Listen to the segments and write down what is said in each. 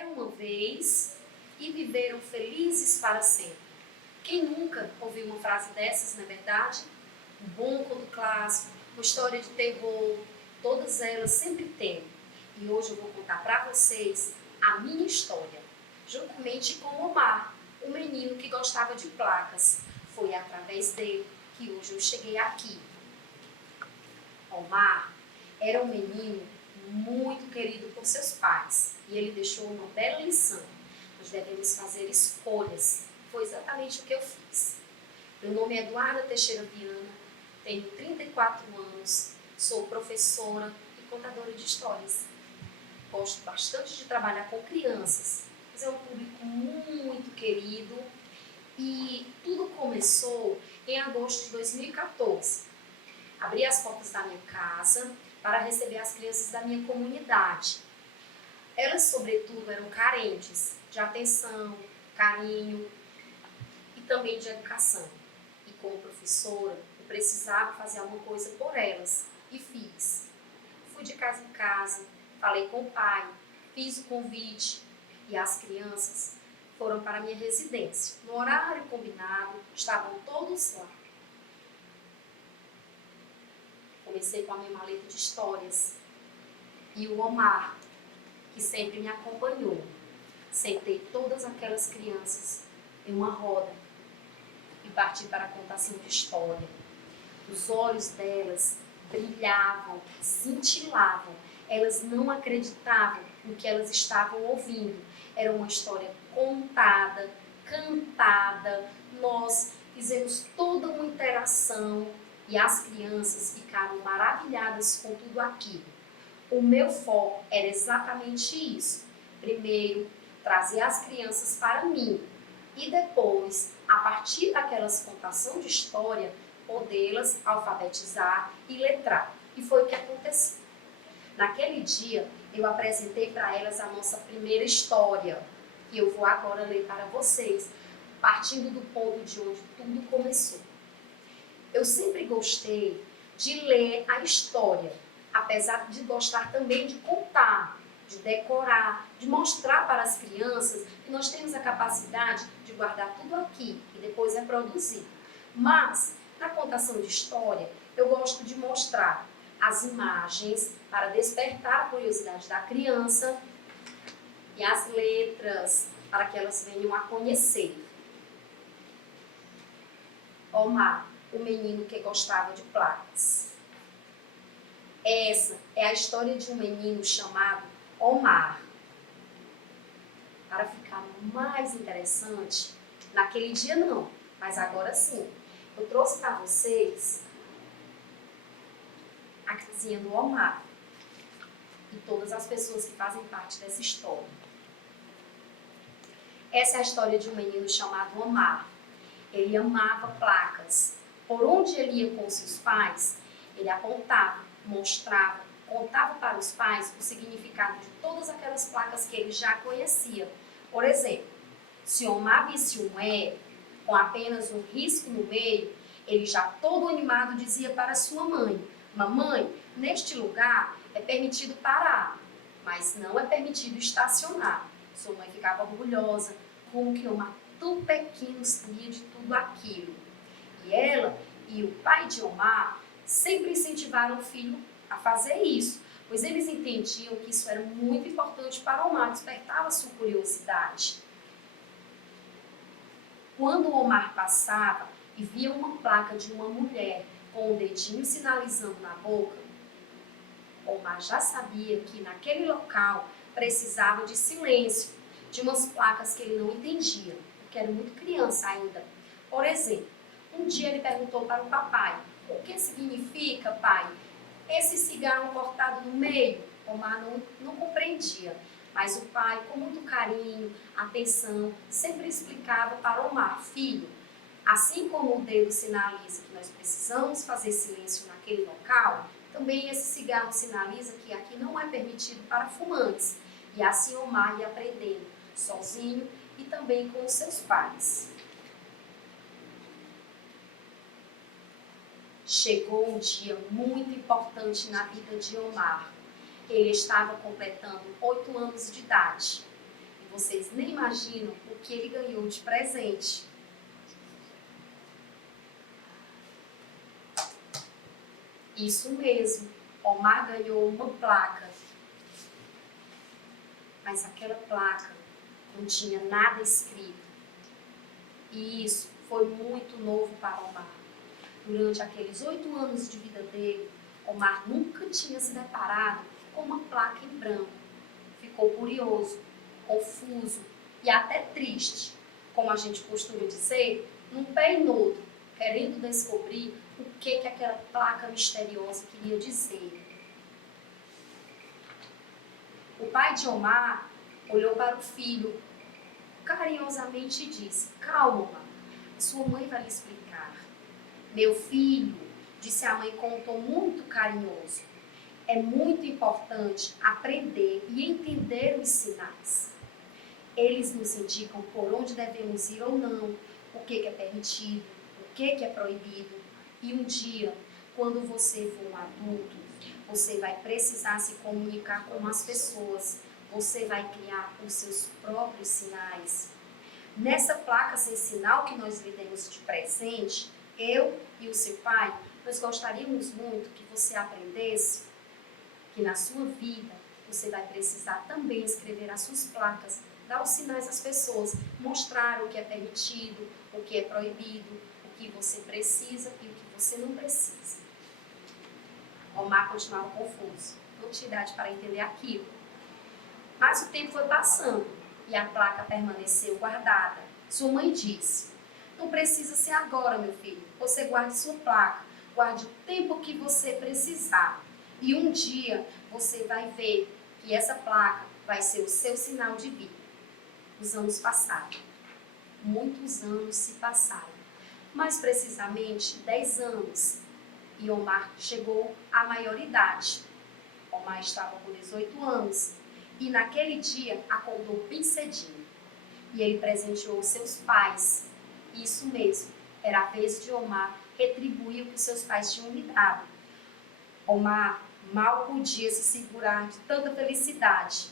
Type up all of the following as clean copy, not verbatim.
Era uma vez e viveram felizes para sempre. Quem nunca ouviu uma frase dessas, não é verdade? Um bom conto clássico, uma história de terror, todas elas sempre têm. E hoje eu vou contar para vocês a minha história, juntamente com Omar, um menino que gostava de placas. Foi através dele que hoje eu cheguei aqui. Omar era um menino muito querido por seus pais e ele deixou uma bela lição. Nós devemos fazer escolhas. Foi exatamente o que eu fiz. Meu nome é Eduarda Teixeira Viana, tenho 34 anos, sou professora e contadora de histórias. Gosto bastante de trabalhar com crianças, mas é um público muito querido e tudo começou em agosto de 2014. Abri as portas da minha casa para receber as crianças da minha comunidade. Elas, sobretudo, eram carentes de atenção, carinho e também de educação. E como professora, eu precisava fazer alguma coisa por elas e fiz. Fui de casa em casa, falei com o pai, fiz o convite e as crianças foram para a minha residência. No horário combinado, estavam todos lá. Comecei com a minha maleta de histórias e o Omar, que sempre me acompanhou. Sentei todas aquelas crianças em uma roda e parti para a contação de história. Os olhos delas brilhavam, cintilavam. Elas não acreditavam no que elas estavam ouvindo. Era uma história contada, cantada. Nós fizemos toda uma interação e as crianças ficaram maravilhadas com tudo aquilo. O meu foco era exatamente isso. Primeiro, trazer as crianças para mim e depois, a partir daquelas contação de história, podê-las alfabetizar e letrar. E foi o que aconteceu. Naquele dia, eu apresentei para elas a nossa primeira história, que eu vou agora ler para vocês, partindo do ponto de onde tudo começou. Eu sempre gostei de ler a história, apesar de gostar também de contar, de decorar, de mostrar para as crianças que nós temos a capacidade de guardar tudo aqui e depois reproduzir. Mas, na contação de história, eu gosto de mostrar as imagens para despertar a curiosidade da criança e as letras para que elas venham a conhecer. Omar, o menino que gostava de placas. Essa é a história de um menino chamado Omar. Para ficar mais interessante, naquele dia não, mas agora sim, eu trouxe para vocês a casinha do Omar e todas as pessoas que fazem parte dessa história. Essa é a história de um menino chamado Omar. Ele amava placas. Por onde ele ia com seus pais, ele apontava, mostrava, contava para os pais o significado de todas aquelas placas que ele já conhecia. Por exemplo, se Omar visse um E com apenas um risco no meio, ele já todo animado dizia para sua mãe: mamãe, neste lugar é permitido parar, mas não é permitido estacionar. Sua mãe ficava orgulhosa, como que Omar tão pequeno sabia de tudo aquilo. E ela e o pai de Omar sempre incentivaram o filho a fazer isso, pois eles entendiam que isso era muito importante para Omar, despertava sua curiosidade. Quando Omar passava e via uma placa de uma mulher com o dedinho sinalizando na boca, Omar já sabia que naquele local precisava de silêncio, de umas placas que ele não entendia, porque era muito criança ainda. Por exemplo, um dia ele perguntou para o papai: o que significa, pai, esse cigarro cortado no meio? Omar não compreendia, mas o pai, com muito carinho, atenção, sempre explicava para Omar: filho, assim como o dedo sinaliza que nós precisamos fazer silêncio naquele local, também esse cigarro sinaliza que aqui não é permitido para fumantes. E assim Omar ia aprendendo, sozinho e também com os seus pais. Chegou um dia muito importante na vida de Omar. Ele estava completando 8 anos de idade. Vocês nem imaginam o que ele ganhou de presente. Isso mesmo, Omar ganhou uma placa. Mas aquela placa não tinha nada escrito. E isso foi muito novo para Omar. Durante aqueles 8 anos de vida dele, Omar nunca tinha se deparado com uma placa em branco. Ficou curioso, confuso e até triste, como a gente costuma dizer, num pé e no outro, querendo descobrir o que aquela placa misteriosa queria dizer. O pai de Omar olhou para o filho carinhosamente e disse: calma, Omar, sua mãe vai lhe explicar. Meu filho, disse a mãe com um tom muito carinhoso, é muito importante aprender e entender os sinais. Eles nos indicam por onde devemos ir ou não, o que é permitido, o que é proibido. E um dia, quando você for um adulto, você vai precisar se comunicar com as pessoas. Você vai criar os seus próprios sinais. Nessa placa sem sinal que nós lhe demos de presente, eu e o seu pai, nós gostaríamos muito que você aprendesse que na sua vida você vai precisar também escrever as suas placas, dar os sinais às pessoas, mostrar o que é permitido, o que é proibido, o que você precisa e o que você não precisa. Omar continuava confuso, não tinha idade para entender aquilo. Mas o tempo foi passando e a placa permaneceu guardada. Sua mãe disse: não precisa ser agora, meu filho. Você guarde sua placa, guarde o tempo que você precisar. E um dia você vai ver que essa placa vai ser o seu sinal de vida. Os anos passaram. Muitos anos se passaram. Mais precisamente 10 anos. E Omar chegou à maioridade. Omar estava com 18 anos. E naquele dia acordou bem cedinho. E ele presenteou seus pais. Isso mesmo, era a vez de Omar retribuir o que seus pais tinham lhe dado. Omar mal podia se segurar de tanta felicidade.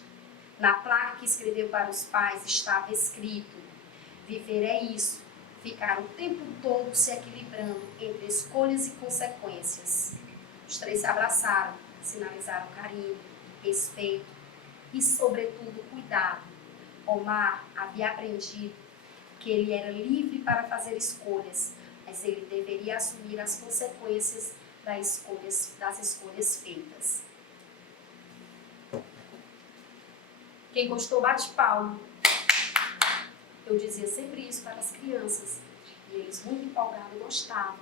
Na placa que escreveu para os pais estava escrito: viver é isso, ficar o tempo todo se equilibrando entre escolhas e consequências. Os 3 se abraçaram, sinalizaram carinho, respeito e, sobretudo, cuidado. Omar havia aprendido que ele era livre para fazer escolhas, mas ele deveria assumir as consequências das escolhas feitas. Quem gostou, bate palma. Eu dizia sempre isso para as crianças, e eles muito empolgados gostavam.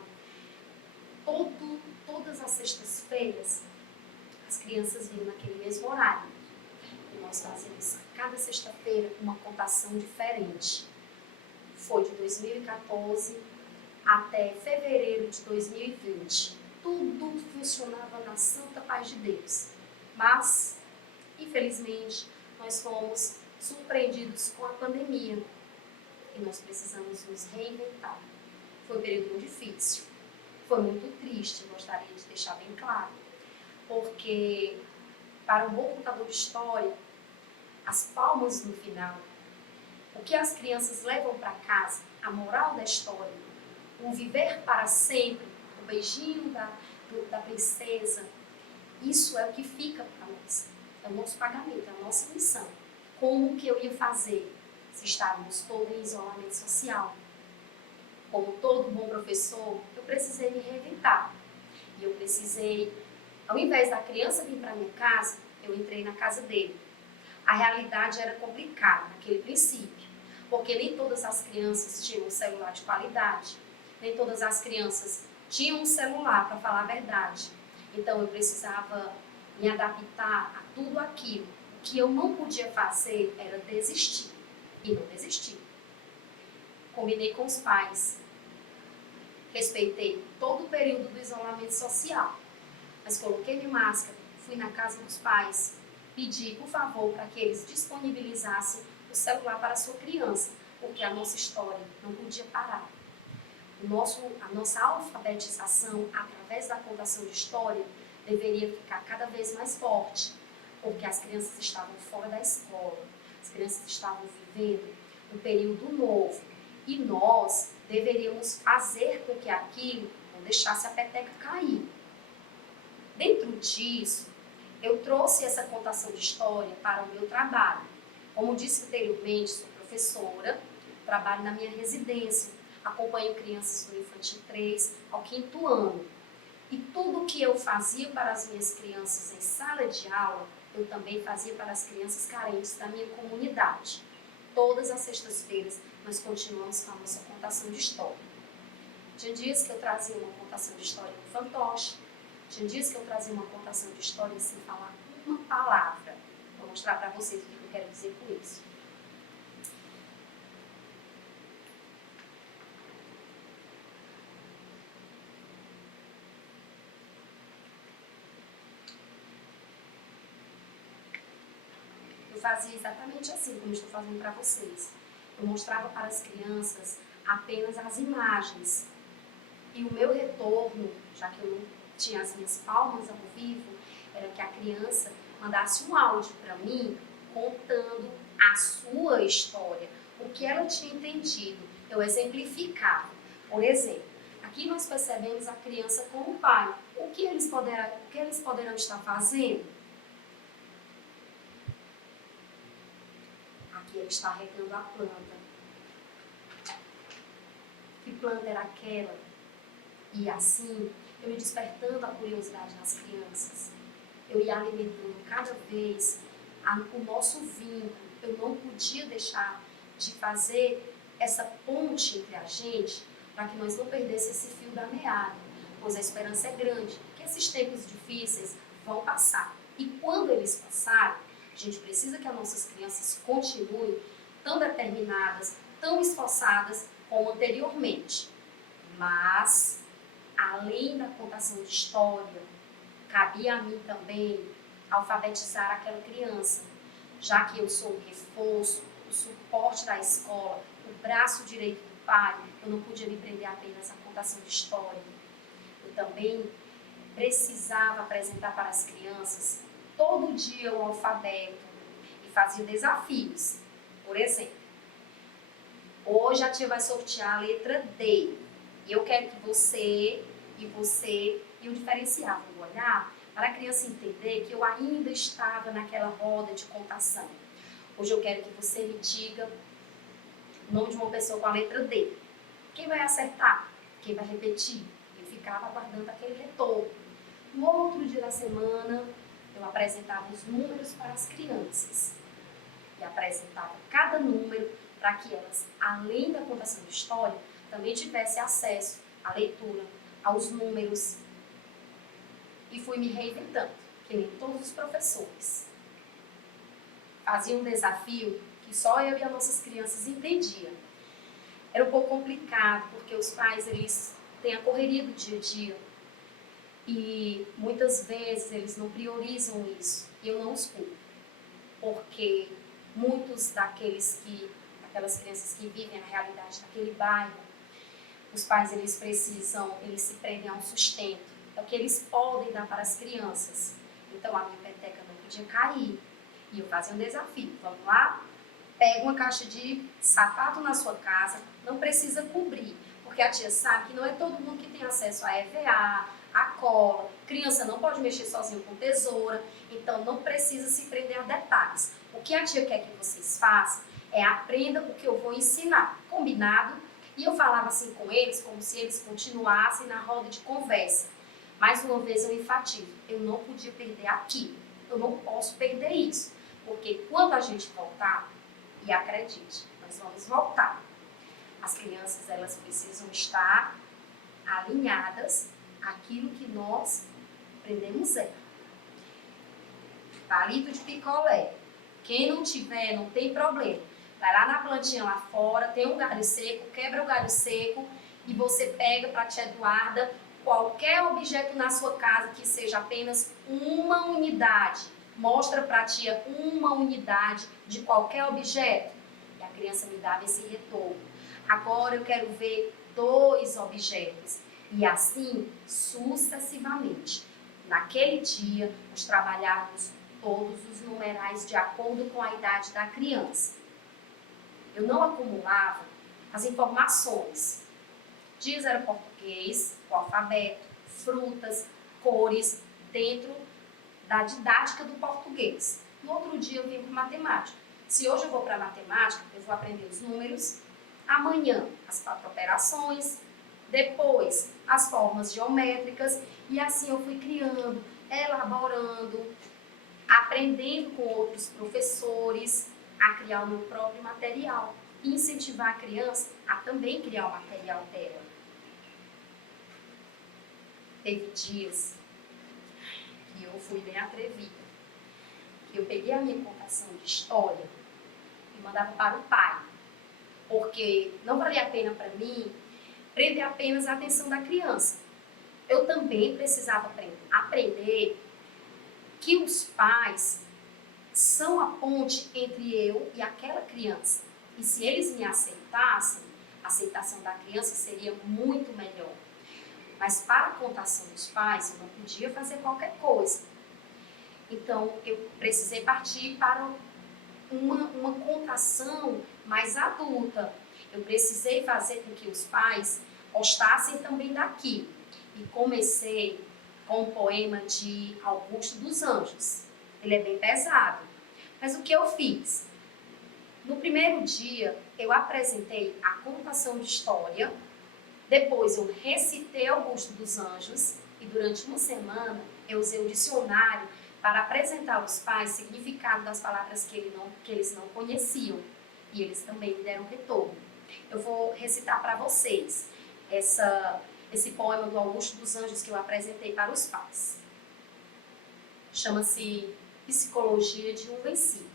Todas as sextas-feiras, as crianças vinham naquele mesmo horário. E nós fazíamos cada sexta-feira uma contação diferente. Foi de 2014 até fevereiro de 2020. Tudo funcionava na santa paz de Deus. Mas, infelizmente, nós fomos surpreendidos com a pandemia e nós precisamos nos reinventar. Foi um período muito difícil, foi muito triste, gostaria de deixar bem claro, porque para um bom contador de história, as palmas no final, o que as crianças levam para casa, a moral da história, o viver para sempre, o beijinho da princesa, isso é o que fica para nós. É o nosso pagamento, é a nossa missão. Como que eu ia fazer se estávamos todos em isolamento social? Como todo bom professor, eu precisei me reinventar. E eu precisei, ao invés da criança vir para minha casa, eu entrei na casa dele. A realidade era complicada naquele princípio, porque nem todas as crianças tinham um celular de qualidade, nem todas as crianças tinham um celular, para falar a verdade. Então eu precisava me adaptar a tudo aquilo. O que eu não podia fazer era desistir. E não desisti. Combinei com os pais. Respeitei todo o período do isolamento social. Mas coloquei minha máscara, fui na casa dos pais, pedi, por favor, para que eles disponibilizassem o celular para a sua criança, porque a nossa história não podia parar. A nossa alfabetização, através da contação de história, deveria ficar cada vez mais forte, porque as crianças estavam fora da escola. As crianças estavam vivendo um período novo e nós deveríamos fazer com que aquilo não deixasse a peteca cair. Dentro disso, eu trouxe essa contação de história para o meu trabalho. Como disse anteriormente, sou professora, trabalho na minha residência, acompanho crianças do infantil 3 ao 5º ano. E tudo o que eu fazia para as minhas crianças em sala de aula, eu também fazia para as crianças carentes da minha comunidade. Todas as sextas-feiras nós continuamos com a nossa contação de história. Tinha dias que eu trazia uma contação de história no fantoche, tinha dias que eu trazia uma contação de história sem falar uma palavra. Vou mostrar para vocês o que eu quero dizer com isso. Eu fazia exatamente assim, como estou fazendo para vocês. Eu mostrava para as crianças apenas as imagens. E o meu retorno, já que eu não tinha as minhas palmas ao vivo, era que a criança mandasse um áudio para mim contando a sua história, o que ela tinha entendido. Eu exemplificava. Por exemplo, aqui nós percebemos a criança com o pai. O que eles poderão estar fazendo? Aqui ele está regando a planta. Que planta era aquela? E assim, eu ia despertando a curiosidade nas crianças. Eu ia alimentando cada vez o nosso vínculo. Eu não podia deixar de fazer essa ponte entre a gente para que nós não perdêssemos esse fio da meada. Pois a esperança é grande, que esses tempos difíceis vão passar. E quando eles passarem, a gente precisa que as nossas crianças continuem tão determinadas, tão esforçadas como anteriormente. Mas, além da contação de história, cabia a mim também alfabetizar aquela criança, já que eu sou o reforço, o suporte da escola, o braço direito do pai, eu não podia me prender apenas à contação de história. Eu também precisava apresentar para as crianças todo dia o alfabeto e fazia desafios. Por exemplo, hoje a tia vai sortear a letra D. E eu quero que você e o diferencial do olhar para a criança entender que eu ainda estava naquela roda de contação. Hoje eu quero que você me diga o nome de uma pessoa com a letra D. Quem vai acertar? Quem vai repetir? Eu ficava aguardando aquele retorno. No outro dia da semana, eu apresentava os números para as crianças. E apresentava cada número para que elas, além da contação de história, também tivessem acesso à leitura, aos números. E fui me reinventando, que nem todos os professores. Fazia um desafio que só eu e as nossas crianças entendiam. Era um pouco complicado, porque os pais, eles têm a correria do dia a dia. E muitas vezes eles não priorizam isso. E eu não os culpo. Porque muitos daquelas crianças que vivem na realidade daquele bairro, os pais, eles se prendem a um sustento. É o que eles podem dar para as crianças. Então, a minha peteca não podia cair. E eu fazia um desafio. Vamos lá? Pega uma caixa de sapato na sua casa, não precisa cobrir. Porque a tia sabe que não é todo mundo que tem acesso a EVA, a cola. Criança não pode mexer sozinho com tesoura. Então, não precisa se prender a detalhes. O que a tia quer que vocês façam é aprenda o que eu vou ensinar. Combinado? E eu falava assim com eles, como se eles continuassem na roda de conversa. Mais uma vez eu enfatizo, eu não podia perder aqui. Eu não posso perder isso. Porque quando a gente voltar, e acredite, nós vamos voltar. As crianças, elas precisam estar alinhadas àquilo que nós aprendemos é. Palito de picolé. Quem não tiver, não tem problema. Vai lá na plantinha lá fora, tem um galho seco, quebra o galho seco e você pega para a tia Eduarda qualquer objeto na sua casa que seja apenas uma unidade. Mostra para a tia uma unidade de qualquer objeto. E a criança me dava esse retorno. Agora eu quero ver 2 objetos. E assim sucessivamente. Naquele dia, nós trabalhávamos todos os numerais de acordo com a idade da criança. Eu não acumulava as informações. Dias era português, o alfabeto, frutas, cores, dentro da didática do português. No outro dia eu vim para matemática. Se hoje eu vou para matemática, eu vou aprender os números, amanhã as 4 operações, depois as formas geométricas, e assim eu fui criando, elaborando, aprendendo com outros professores a criar o meu próprio material e incentivar a criança a também criar o material dela. Teve dias que eu fui bem atrevida, que eu peguei a minha contação de história e mandava para o pai, porque não valia a pena para mim prender apenas a atenção da criança. Eu também precisava aprender que os pais são a ponte entre eu e aquela criança. E se eles me aceitassem, a aceitação da criança seria muito melhor. Mas para a contação dos pais, eu não podia fazer qualquer coisa. Então, eu precisei partir para uma contação mais adulta. Eu precisei fazer com que os pais gostassem também daquilo. E comecei com o poema de Augusto dos Anjos. Ele é bem pesado. Mas o que eu fiz? No primeiro dia, eu apresentei a contação de história, depois eu recitei Augusto dos Anjos e durante uma semana eu usei o dicionário para apresentar aos pais o significado das palavras que eles não conheciam. E eles também me deram retorno. Eu vou recitar para vocês esse poema do Augusto dos Anjos que eu apresentei para os pais. Chama-se Psicologia de um Vencido.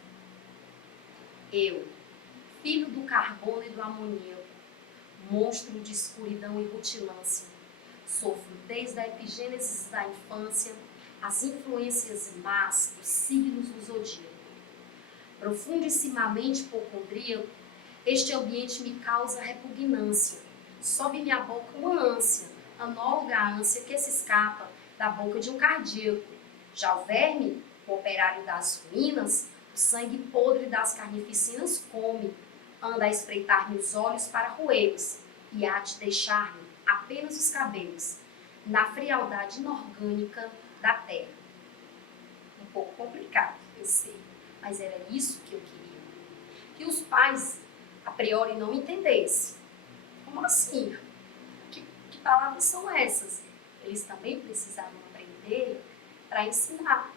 Eu, filho do carbono e do amoníaco, monstro de escuridão e rutilância, sofro desde a epigênese da infância as influências más dos signos do zodíaco. Profundissimamente hipocondríaco, este ambiente me causa repugnância. Sobe minha boca uma ânsia, análoga à ânsia que se escapa da boca de um cardíaco. Já o verme, o operário das ruínas, o sangue podre das carnificinas come, anda a espreitar-me os olhos para roê-los, e há de deixar-me apenas os cabelos, na frialdade inorgânica da terra. Um pouco complicado, eu sei, mas era isso que eu queria. Que os pais, a priori, não entendessem. Como assim? Que palavras são essas? Eles também precisavam aprender para ensinar.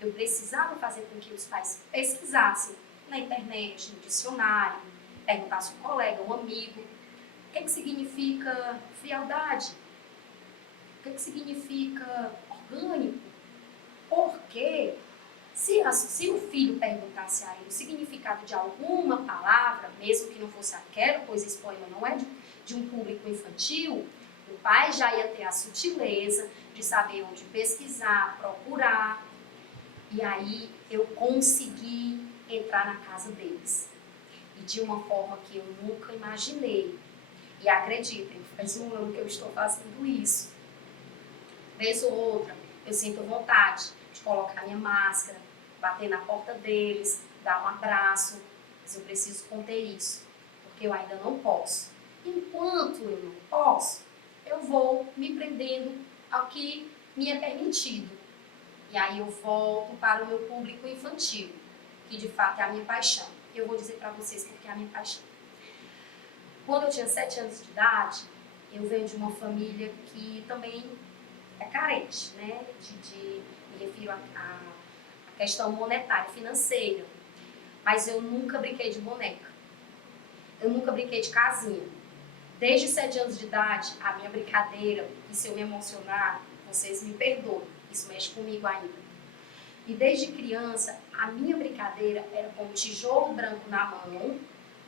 Eu precisava fazer com que os pais pesquisassem na internet, no dicionário, perguntassem ao colega, ao amigo, o que significa frialdade? O que significa orgânico? Porque se o filho perguntasse a ele o significado de alguma palavra, mesmo que não fosse aquela, pois esse poema não é de um público infantil, o pai já ia ter a sutileza de saber onde pesquisar, procurar. E aí eu consegui entrar na casa deles. E de uma forma que eu nunca imaginei. E acreditem, faz um ano que eu estou fazendo isso. Vez ou outra, eu sinto vontade de colocar minha máscara, bater na porta deles, dar um abraço. Mas eu preciso conter isso, porque eu ainda não posso. Enquanto eu não posso, eu vou me prendendo ao que me é permitido. E aí eu volto para o meu público infantil, que de fato é a minha paixão. Eu vou dizer para vocês porque é a minha paixão. Quando eu tinha 7 anos de idade, eu venho de uma família que também é carente, né? Me refiro à questão monetária, financeira. Mas eu nunca brinquei de boneca. Eu nunca brinquei de casinha. Desde 7 anos de idade, a minha brincadeira, e se eu me emocionar, vocês me perdoem, isso mexe comigo ainda. E desde criança, a minha brincadeira era com um tijolo branco na mão.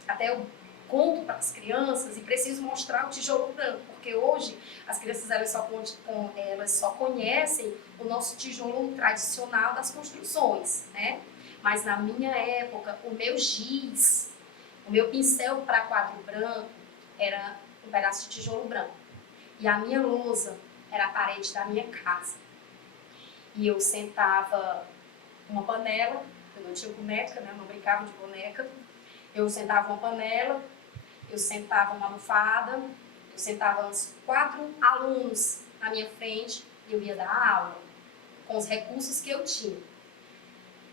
Até eu conto para as crianças e preciso mostrar o tijolo branco, porque hoje as crianças elas só conhecem o nosso tijolo tradicional das construções, né? Mas na minha época, o meu giz, o meu pincel para quadro branco era um pedaço de tijolo branco. E a minha lousa era a parede da minha casa. E eu sentava uma panela, eu não tinha boneca, né? Eu não brincava de boneca. Eu sentava uma panela, eu sentava uma almofada, eu sentava uns 4 alunos na minha frente e eu ia dar aula com os recursos que eu tinha.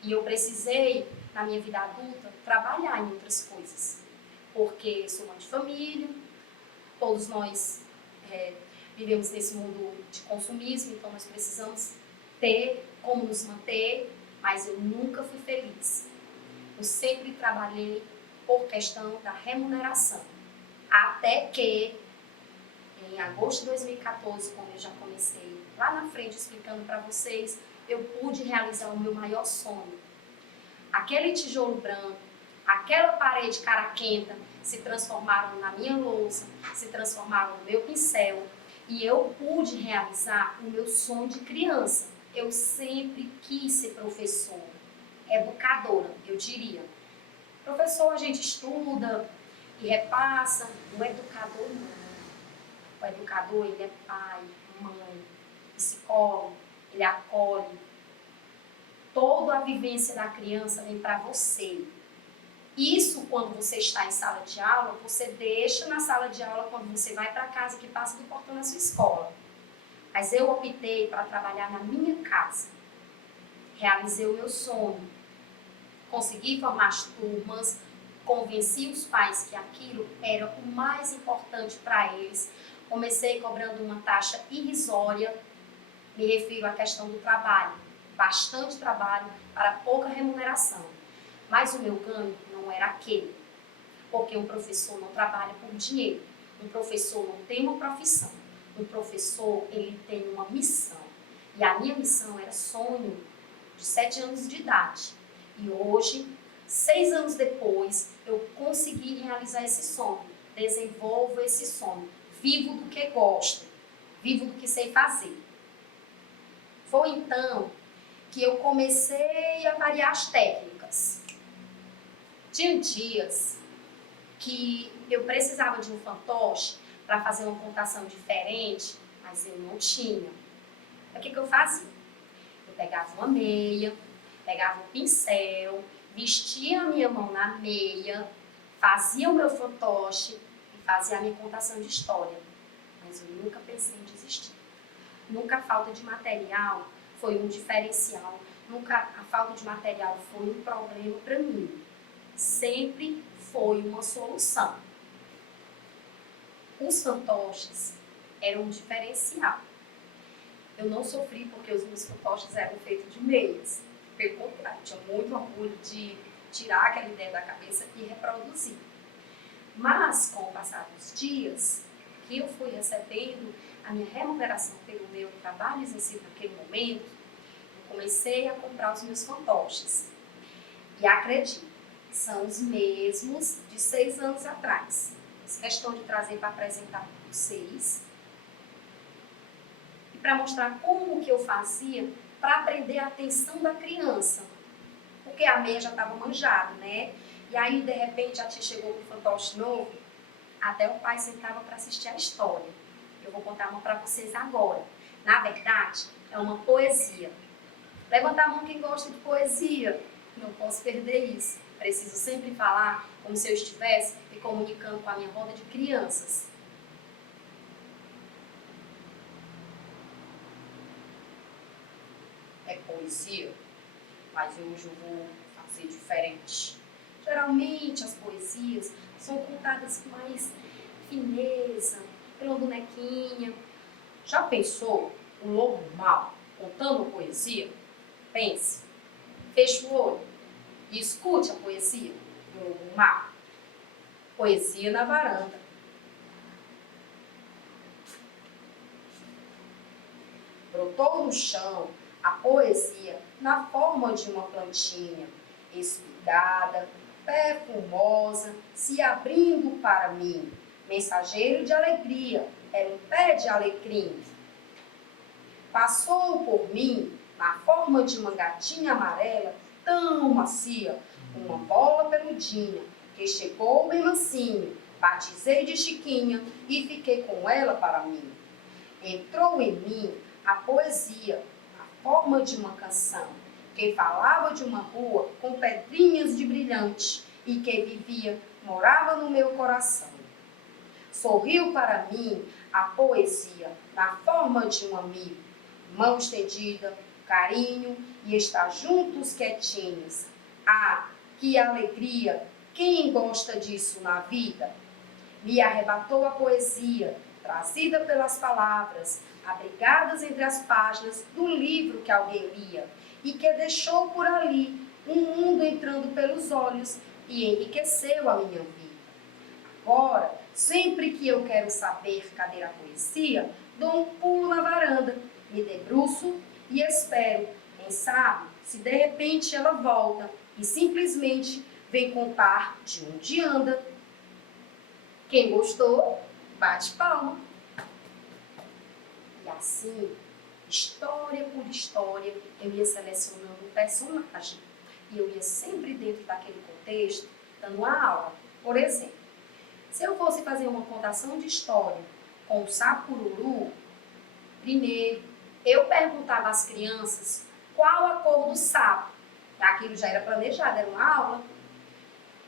E eu precisei, na minha vida adulta, trabalhar em outras coisas. Porque sou mãe de família, todos nós vivemos nesse mundo de consumismo, então nós precisamos ter como nos manter, mas eu nunca fui feliz. Eu sempre trabalhei por questão da remuneração. Até que, em agosto de 2014, quando eu já comecei lá na frente explicando para vocês, eu pude realizar o meu maior sonho. Aquele tijolo branco, aquela parede caraquenta se transformaram na minha louça, se transformaram no meu pincel e eu pude realizar o meu sonho de criança. Eu sempre quis ser professora, educadora, eu diria. Professor, a gente estuda e repassa, o educador não. O educador, ele é pai, mãe, psicólogo, ele acolhe. Toda a vivência da criança vem para você. Isso, quando você está em sala de aula, você deixa na sala de aula quando você vai para casa, que passa do portão da sua escola. Mas eu optei para trabalhar na minha casa. Realizei o meu sonho. Consegui formar as turmas, convenci os pais que aquilo era o mais importante para eles. Comecei cobrando uma taxa irrisória, me refiro à questão do trabalho. Bastante trabalho para pouca remuneração. Mas o meu ganho não era aquele, porque um professor não trabalha por dinheiro, um professor não tem uma profissão, um professor ele tem uma missão. E a minha missão era sonho de 7 anos de idade. E hoje, 6 anos depois, eu consegui realizar esse sonho, desenvolvo esse sonho, vivo do que gosto, vivo do que sei fazer. Foi então que eu comecei a variar as técnicas. Tinha dias que eu precisava de um fantoche para fazer uma pontuação diferente, mas eu não tinha. O que eu fazia? Eu pegava uma meia, pegava um pincel, vestia a minha mão na meia, fazia o meu fantoche e fazia a minha contação de história. Mas eu nunca pensei em desistir. Nunca a falta de material foi um diferencial, nunca a falta de material foi um problema para mim. Sempre foi uma solução. Os fantoches eram um diferencial. Eu não sofri porque os meus fantoches eram feitos de meias. Pelo contrário, tinha muito orgulho de tirar aquela ideia da cabeça e reproduzir. Mas, com o passar dos dias, que eu fui recebendo a minha remuneração pelo meu trabalho exercido naquele momento, eu comecei a comprar os meus fantoches. E acredito, são os mesmos de 6 anos atrás. Essa questão de trazer para apresentar para vocês e para mostrar como que eu fazia para aprender a atenção da criança. Porque a meia já estava manjada, né? E aí, de repente, a tia chegou com um fantoche novo, até o pai sentava para assistir a história. Eu vou contar uma para vocês agora. Na verdade, é uma poesia. Levanta a mão quem gosta de poesia. Não posso perder isso. Preciso sempre falar como se eu estivesse me comunicando com a minha roda de crianças. É poesia, mas hoje eu vou fazer diferente. Geralmente as poesias são contadas com mais fineza, pela bonequinha. Já pensou um lobo mau contando poesia? Pense. Feche o olho e escute a poesia do lobo mau. Poesia na varanda. Brotou no chão a poesia na forma de uma plantinha, espigada, perfumosa, se abrindo para mim. Mensageiro de alegria, era um pé de alecrim. Passou por mim, na forma de uma gatinha amarela, tão macia, uma bola peludinha, que chegou bem mansinho, batizei de Chiquinha e fiquei com ela para mim. Entrou em mim a poesia, na forma de uma canção, que falava de uma rua com pedrinhas de brilhante e que morava no meu coração. Sorriu para mim a poesia na forma de um amigo, mão estendida, carinho e estar juntos quietinhos. Ah, que alegria! Quem gosta disso na vida? Me arrebatou a poesia, trazida pelas palavras, abrigadas entre as páginas do livro que alguém lia, e que deixou por ali um mundo entrando pelos olhos e enriqueceu a minha vida. Agora, sempre que eu quero saber cadê a poesia, dou um pulo na varanda, me debruço e espero. Quem sabe se de repente ela volta e simplesmente vem contar de onde anda. Quem gostou, bate palma. E assim, história por história, eu ia selecionando um personagem. E eu ia sempre dentro daquele contexto, dando uma aula. Por exemplo, se eu fosse fazer uma contação de história com o sapo cururu, primeiro eu perguntava às crianças qual a cor do sapo. Aquilo já era planejado, era uma aula.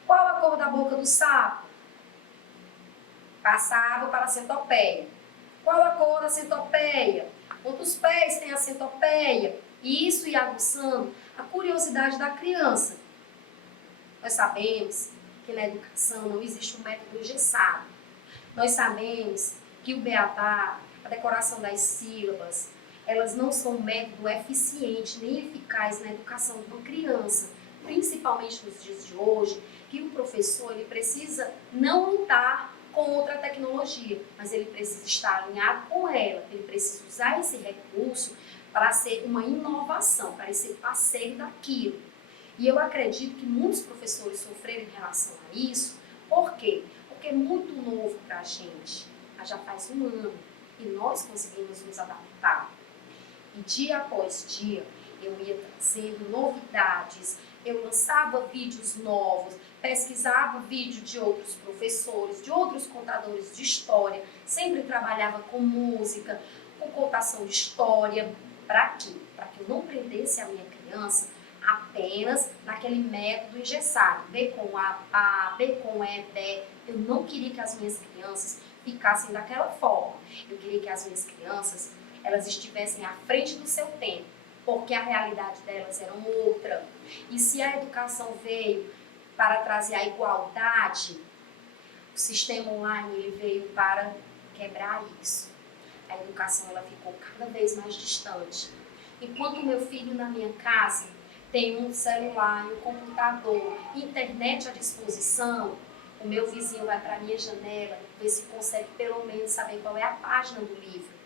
Qual a cor da boca do sapo? Passava para a centopeia. Qual a cor da centopeia? Quantos pés tem a centopeia? E isso ia aguçando a curiosidade da criança. Nós sabemos que na educação não existe um método engessado. Nós sabemos que o beabá, a decoração das sílabas, elas não são um método eficiente nem eficaz na educação de uma criança, principalmente nos dias de hoje, que o professor ele precisa não lutar contra a tecnologia, mas ele precisa estar alinhado com ela, ele precisa usar esse recurso para ser uma inovação, para ser parceiro daquilo. E eu acredito que muitos professores sofreram em relação a isso. Por quê? Porque é muito novo para a gente. Mas já faz um ano e nós conseguimos nos adaptar. E dia após dia eu ia trazendo novidades, eu lançava vídeos novos, pesquisava vídeo de outros professores, de outros contadores de história, sempre trabalhava com música, com contação de história. Para quê? Para que eu não prendesse a minha criança apenas naquele método engessado, B com A, B com E, B. Eu não queria que as minhas crianças ficassem daquela forma. Eu queria que as minhas crianças elas estivessem à frente do seu tempo, porque a realidade delas era outra. E se a educação veio para trazer a igualdade, o sistema online ele veio para quebrar isso. A educação ela ficou cada vez mais distante. Enquanto o meu filho na minha casa tem um celular, um computador, internet à disposição, o meu vizinho vai para a minha janela ver se consegue pelo menos saber qual é a página do livro.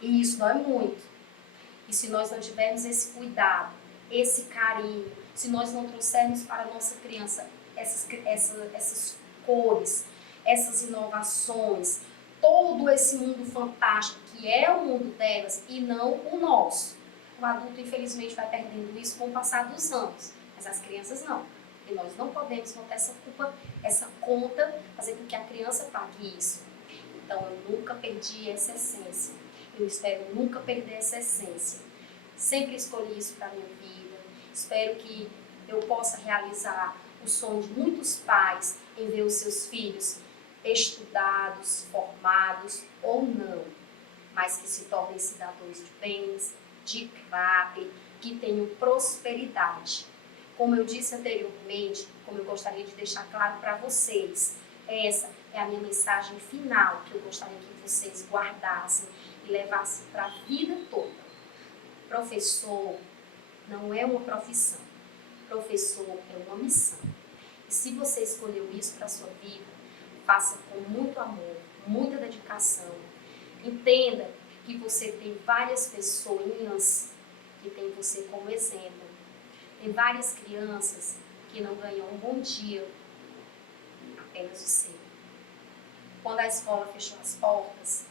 E isso dói muito. E se nós não tivermos esse cuidado, esse carinho, se nós não trouxermos para a nossa criança essas cores, essas inovações, todo esse mundo fantástico que é o mundo delas e não o nosso. O adulto, infelizmente, vai perdendo isso com o passar dos anos, mas as crianças não. E nós não podemos botar essa culpa, essa conta, fazer com que a criança pague isso. Então, eu nunca perdi essa essência. Eu espero nunca perder essa essência. Sempre escolhi isso para a minha vida. Espero que eu possa realizar o sonho de muitos pais em ver os seus filhos estudados, formados ou não, mas que se tornem cidadãos de bens, de caráter, que tenham prosperidade. Como eu disse anteriormente, como eu gostaria de deixar claro para vocês, essa é a minha mensagem final que eu gostaria que vocês guardassem e levassem para a vida toda. Professor não é uma profissão, professor é uma missão. E se você escolheu isso para a sua vida, faça com muito amor, muita dedicação. Entenda que você tem várias pessoinhas que tem você como exemplo. Tem várias crianças que não ganham um bom dia, apenas o seu. Quando a escola fechou as portas,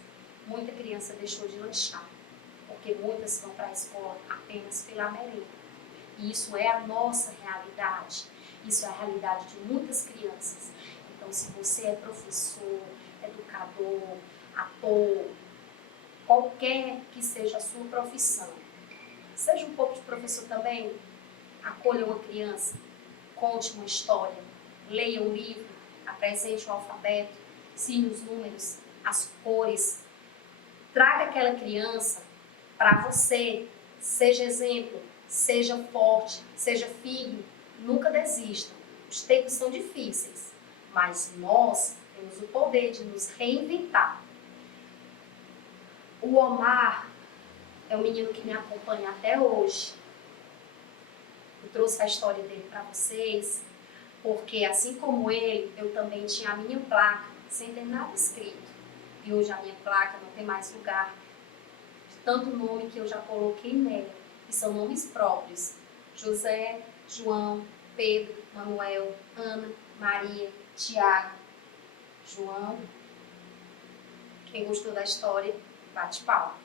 muita criança deixou de lanchar, porque muitas vão para a escola apenas pela merenda. E isso é a nossa realidade, isso é a realidade de muitas crianças. Então, se você é professor, educador, ator, qualquer que seja a sua profissão, Seja um pouco de professor também. Acolha uma criança, conte uma história, leia um livro, apresente o alfabeto, ensine os números, as cores. Traga aquela criança para você. Seja exemplo, seja forte, seja firme. Nunca desista. Os tempos são difíceis, mas nós temos o poder de nos reinventar. O Omar é um menino que me acompanha até hoje. Eu trouxe a história dele para vocês, porque assim como ele, eu também tinha a minha placa sem ter nada escrito. E hoje a minha placa não tem mais lugar de tanto nome que eu já coloquei nela. E são nomes próprios. José, João, Pedro, Manuel, Ana, Maria, Tiago, João. Quem gostou da história, bate palma.